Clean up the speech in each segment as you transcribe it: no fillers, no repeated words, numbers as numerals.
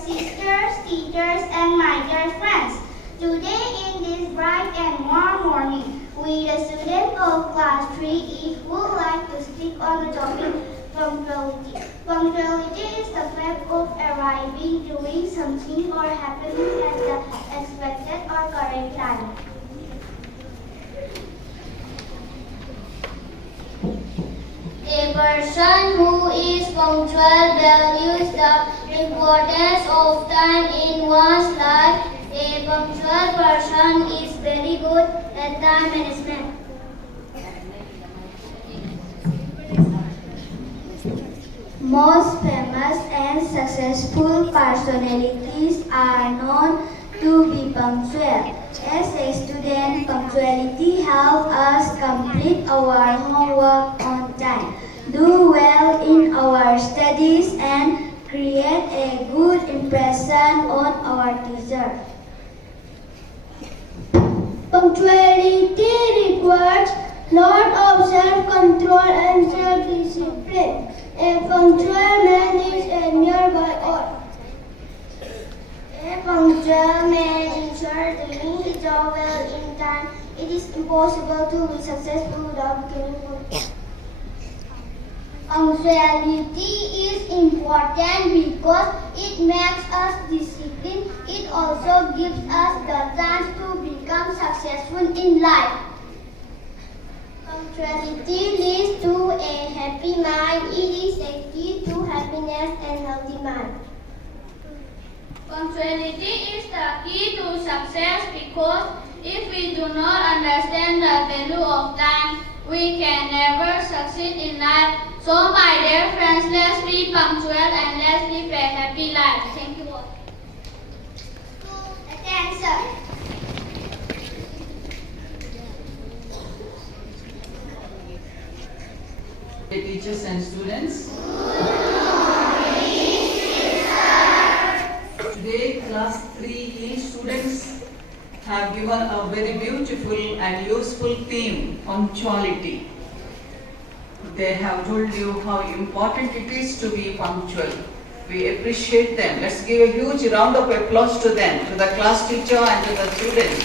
sisters, teachers, and my dear friends. Today in this bright and warm morning, we the students of class 3E would like to speak on the topic punctuality. Punctuality is the fact of arriving, doing something or happening at the expected or correct time. A person who is punctual values the importance of time in one's life. A punctual person is very good at time management. Most famous and successful personalities are known to be punctual. As a student, punctuality helps us complete our homework on time, do well in our studies, and create a good impression on our teacher. Punctuality requires lot of self-control and self-discipline. A punctual man is admired by all. A punctual man ensures doing his job well in time. It is impossible to be successful without being punctual. Punctuality is important because it makes us disciplined. It also gives us the chance to become successful in life. Punctuality leads to a happy mind. It is a key to happiness and healthy mind. Punctuality is the key to success because if we do not understand the value of time, we can never succeed in life. So my dear friends, let's be punctual and let's live a happy life. Thank you all. Attention. Teachers and students. Today class 3E students have given a very beautiful and useful theme, punctuality. They have told you how important it is to be punctual. We appreciate them. Let's give a huge round of applause to them, to the class teacher and to the students.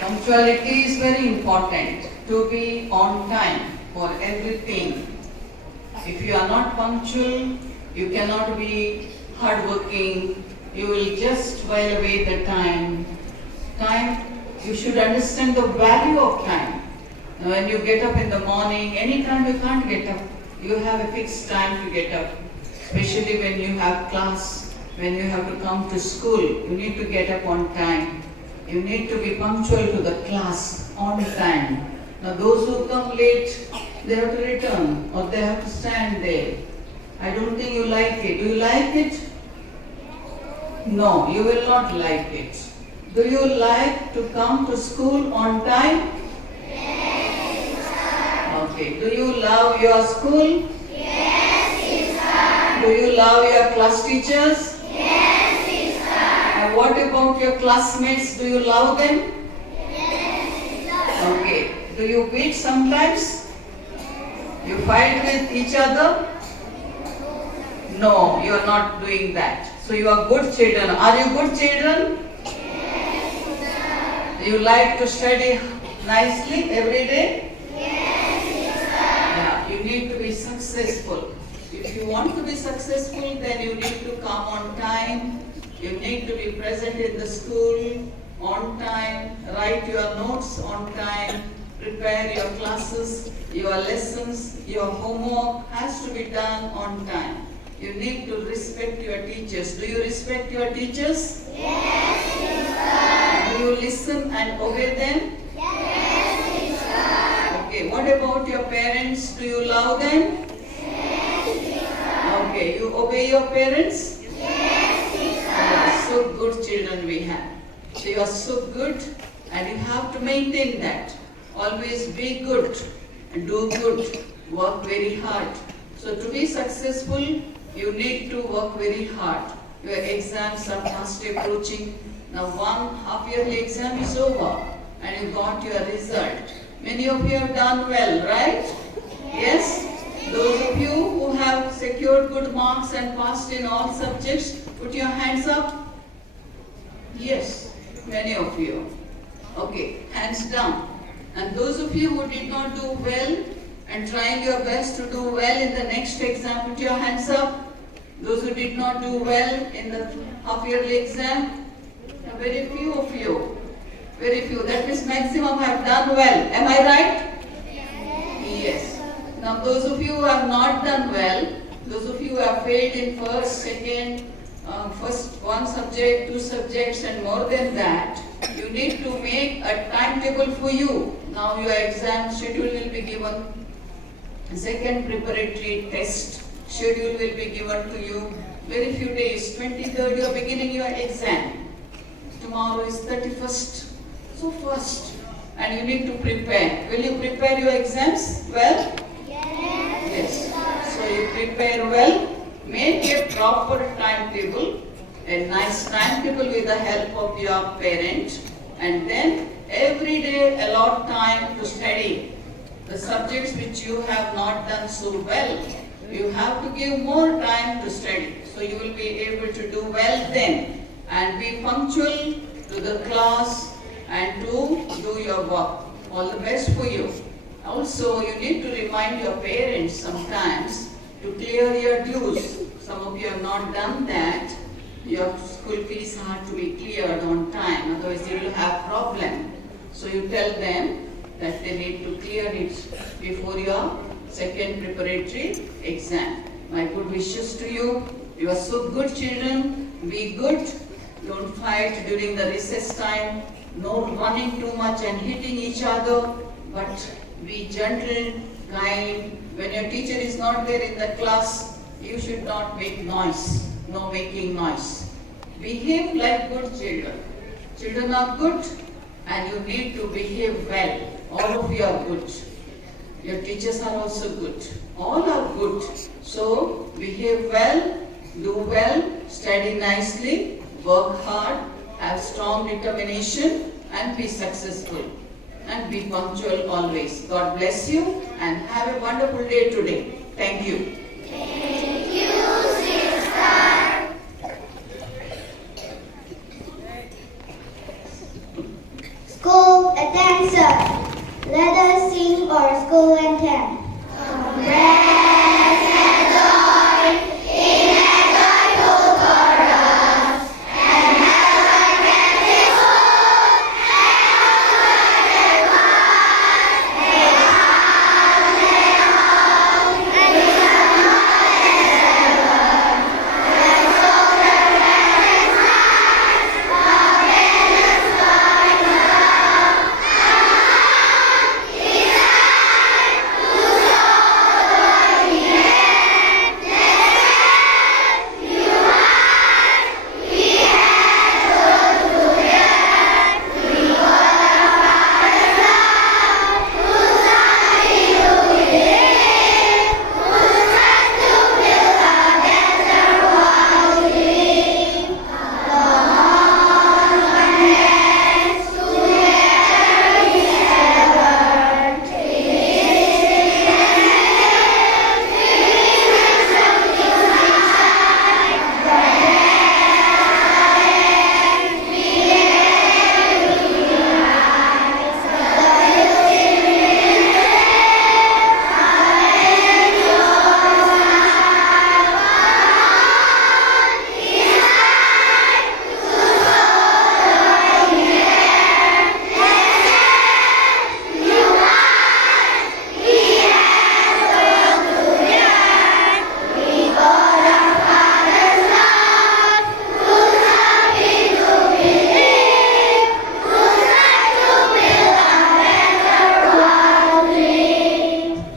Punctuality is very important, to be on time for everything. If you are not punctual, you cannot be hardworking, you will just while away the time. You should understand the value of time. When you get up in the morning, anytime you can't get up, you have a fixed time to get up. Especially when you have class, when you have to come to school, you need to get up on time. You need to be punctual to the class on time. Now those who come late, they have to return or they have to stand there. I don't think you like it. Do you like it? No, you will not like it. Do you like to come to school on time? Yes, sir. Okay. Do you love your school? Yes, sir. Do you love your class teachers? Yes, sir. And what about your classmates? Do you love them? Yes, sir. Okay. Do you beat sometimes? You fight with each other? No, you are not doing that. So you are good children. Are you good children? You like to study nicely every day? Yes, sir. Yeah, you need to be successful. If you want to be successful, then you need to come on time. You need to be present in the school on time, write your notes on time, prepare your classes, your lessons, your homework has to be done on time. You need to respect your teachers. Do you respect your teachers? Yes, sir. Do you listen and obey them? Yes, sir. Okay, what about your parents? Do you love them? Yes, sir. Okay, you obey your parents? Yes, sir. So good children we have. So you are so good and you have to maintain that. Always be good and do good. Work very hard. So to be successful, you need to work very hard. Your exams are fast approaching. Now one half-yearly exam is over and you got your result. Many of you have done well, right? Yes? Those of you who have secured good marks and passed in all subjects, put your hands up. Yes, many of you. Okay, hands down. And those of you who did not do well and trying your best to do well in the next exam, put your hands up. Those who did not do well in the half-yearly exam, very few of you. Very few. That means maximum have done well. Am I right? Yes. Now those of you who have not done well, those of you who have failed in first, second, first one subject, two subjects and more than that, you need to make a timetable for you. Now your exam schedule will be given. Second preparatory test schedule will be given to you. Very few days. 23rd you are beginning your exam. Tomorrow is 31st. So first. And you need to prepare. Will you prepare your exams well? Yes. So you prepare well. Make a proper timetable. A nice timetable with the help of your parent. And then every day allot time to study the subjects which you have not done so well. You have to give more time to study. So you will be able to do well then. And be punctual to the class and to do your work. All the best for you. Also, you need to remind your parents sometimes to clear your dues. Some of you have not done that. Your school fees have to be cleared on time, otherwise you will have problem. So you tell them that they need to clear it before your second preparatory exam. My good wishes to you. You are so good children. Be good. Don't fight during the recess time. No running too much and hitting each other, but be gentle, kind. When your teacher is not there in the class, you should not make noise. No making noise. Behave like good children. Children are good and you need to behave well. All of you are good. Your teachers are also good. All are good. So behave well, do well, study nicely, work hard, have strong determination and be successful. And be punctual always. God bless you and have a wonderful day today. Thank you. Thank you, sister. School attention. Let us sing our school anthem. Congratulations.